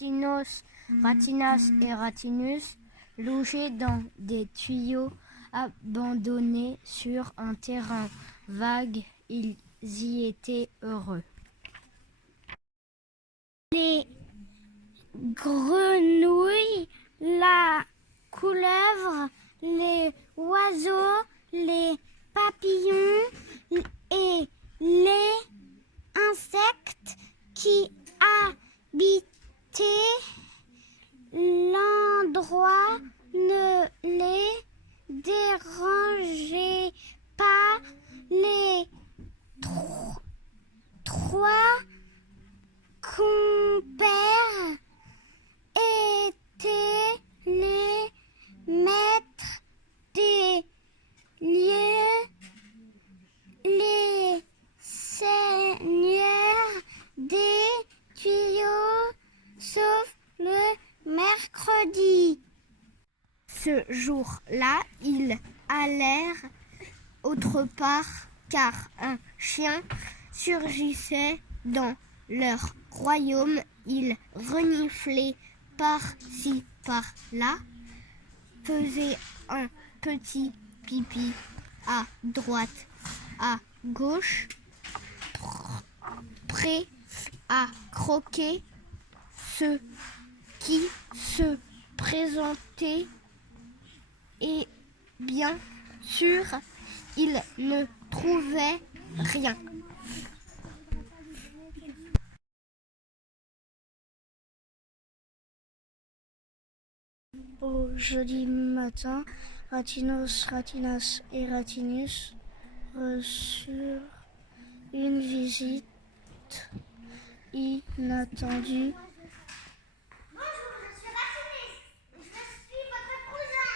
Ratinos, Ratinas et Ratinus logeaient dans des tuyaux abandonnés sur un terrain vague. Ils y étaient heureux. Les grenouilles, la couleuvre, les oiseaux, les papillons et les insectes qui habitaient l'endroit ne les dérangeaient pas. Les trois compères étaient les maîtres des lieux, les seigneurs des tuyaux, sauf le mercredi. Ce jour-là, ils allèrent autre part car un chien surgissait dans leur royaume. Il reniflait par-ci, par-là, faisait un petit pipi à droite, à gauche, prêt à croquer ce qui se présentait. Et bien sûr, il ne trouvait rien. Au jeudi matin, Ratinos, Ratinas et Ratinus reçurent une visite inattendue. Bonjour, je suis Ratinus. Je suis votre cousin.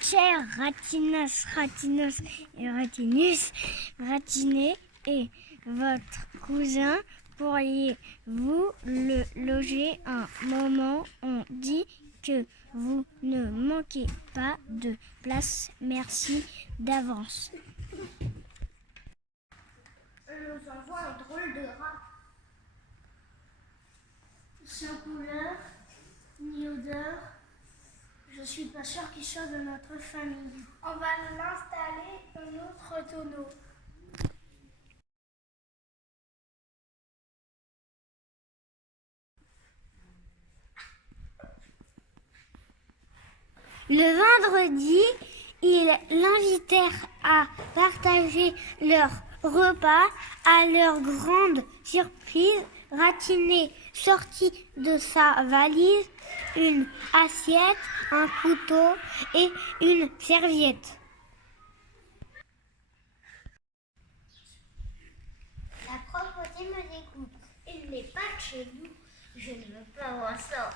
Chers Ratinas, Ratinos et Ratinus, Ratiné est votre cousin. Pourriez-vous le loger un moment? On dit que vous ne manquez pas de place. Merci d'avance. Nous envoie un drôle de rat. Sans couleur ni odeur, je suis pas sûre qu'il soit de notre famille. On va l'installer dans notre tonneau. Le vendredi, ils l'invitèrent à partager leur repas. À leur grande surprise, Ratiné sortit de sa valise une assiette, un couteau et une serviette. La propreté me dégoûte. Il n'est pas de chez nous. Je ne veux pas voir ça.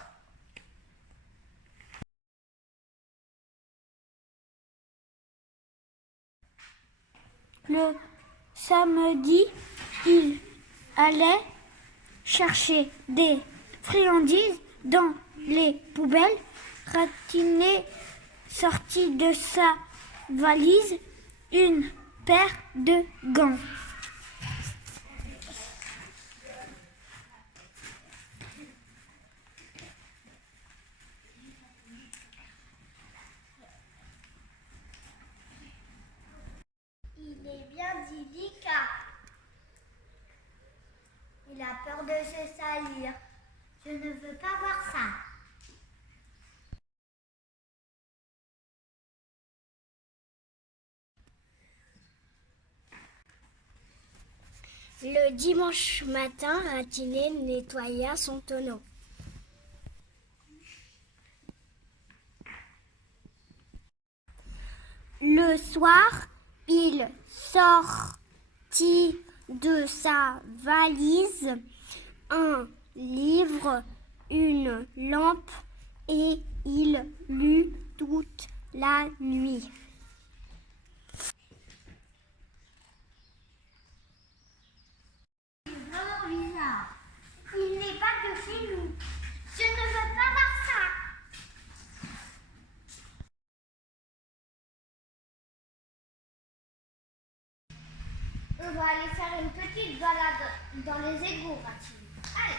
Le samedi, il allait chercher des friandises dans les poubelles. Ratiné sortit de sa valise une paire de gants. Il est bien délicat. Il a peur de se salir. Je ne veux pas voir ça. Le dimanche matin, Ratiné nettoya son tonneau. Le soir, il sortit de sa valise un livre, une lampe et il lut toute la nuit. Vraiment bizarre. Il n'est pas de chez nous. Je ne veux pas voir ça. va aller faire une petite balade dans les égouts, Ratine. Allez.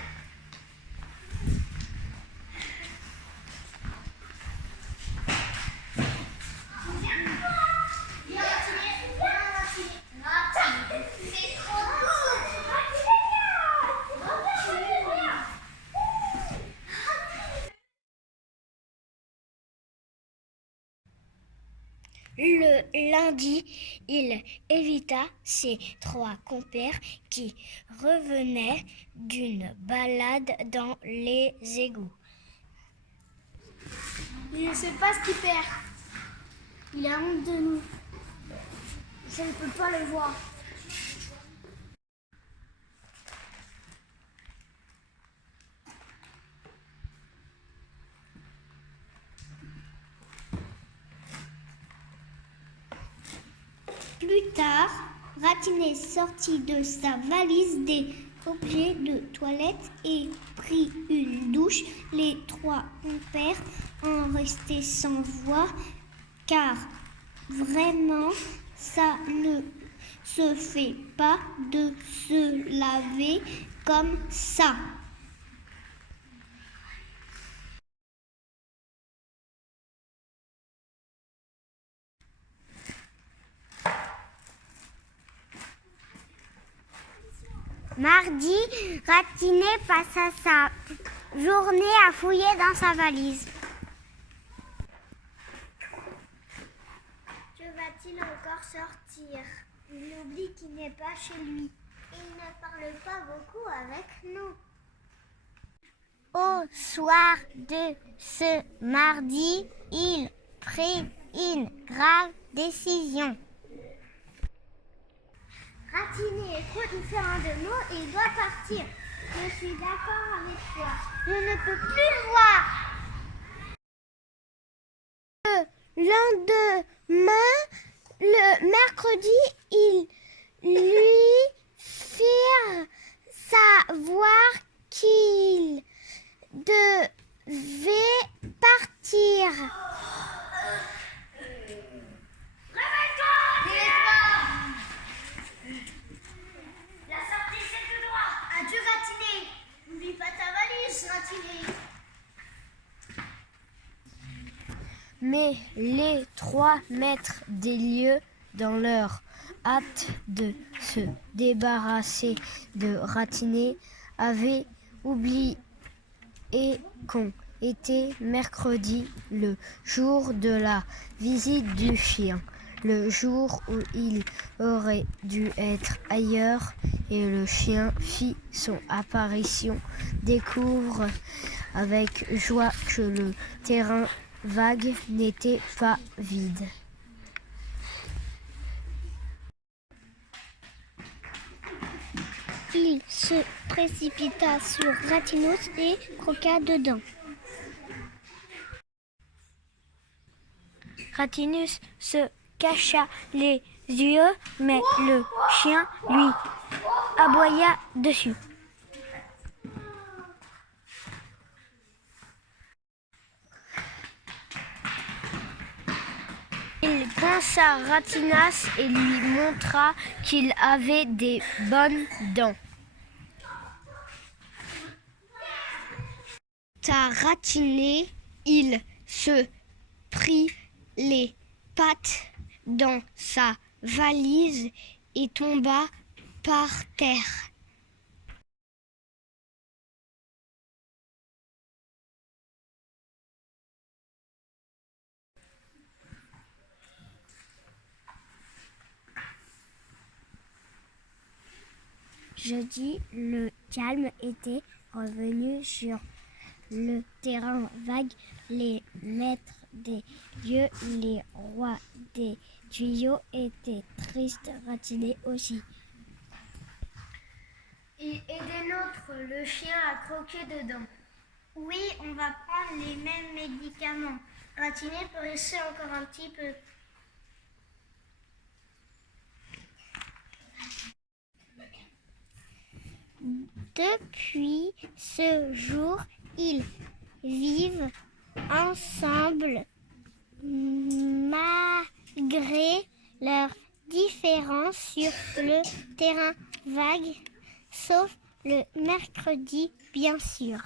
Le lundi, il évita ses 3 compères qui revenaient d'une balade dans les égouts. Il ne sait pas ce qu'il perd. Il a honte de nous. Je ne peux pas le voir. Plus tard, Ratinet sortit de sa valise des objets de toilette et prit une douche. Les 3 compères en restaient sans voix, car vraiment, ça ne se fait pas de se laver comme ça. Mardi, Ratinet passa sa journée à fouiller dans sa valise. Que va-t-il encore sortir? Il oublie qu'il n'est pas chez lui. Il ne parle pas beaucoup avec nous. Au soir de ce mardi, il prit une grave décision. Ratinet est trop différent de nous et il doit partir. Je suis d'accord avec toi. Je ne peux plus le voir. Le lendemain, le mercredi, ils lui firent savoir qu'il devait partir. Adieu, Ratinet. N'oublie pas ta valise, Ratinet. Mais les 3 maîtres des lieux, dans leur hâte de se débarrasser de Ratinet, avaient oublié qu'on était mercredi, le jour de la visite du chien, le jour où il aurait dû être ailleurs, et le chien fit son apparition, découvre avec joie que le terrain vague n'était pas vide. Il se précipita sur Ratinos et croqua dedans. Ratinus se cacha les yeux, mais le chien lui aboya dessus. Il pinça Ratinas et lui montra qu'il avait des bonnes dents. À Ratinet, il se prit les pattes dans sa valise et tomba par terre. Jeudi, le calme était revenu sur le terrain vague. Les maîtres des lieux, les rois des tuyaux étaient tristes, Ratinet aussi. Et des nôtres, le chien a croqué dedans. Oui, on va prendre les mêmes médicaments. Ratinet peut rester encore un petit peu. Depuis ce jour, ils vivent ensemble malgré leurs différents sur le terrain vague, sauf le mercredi, bien sûr.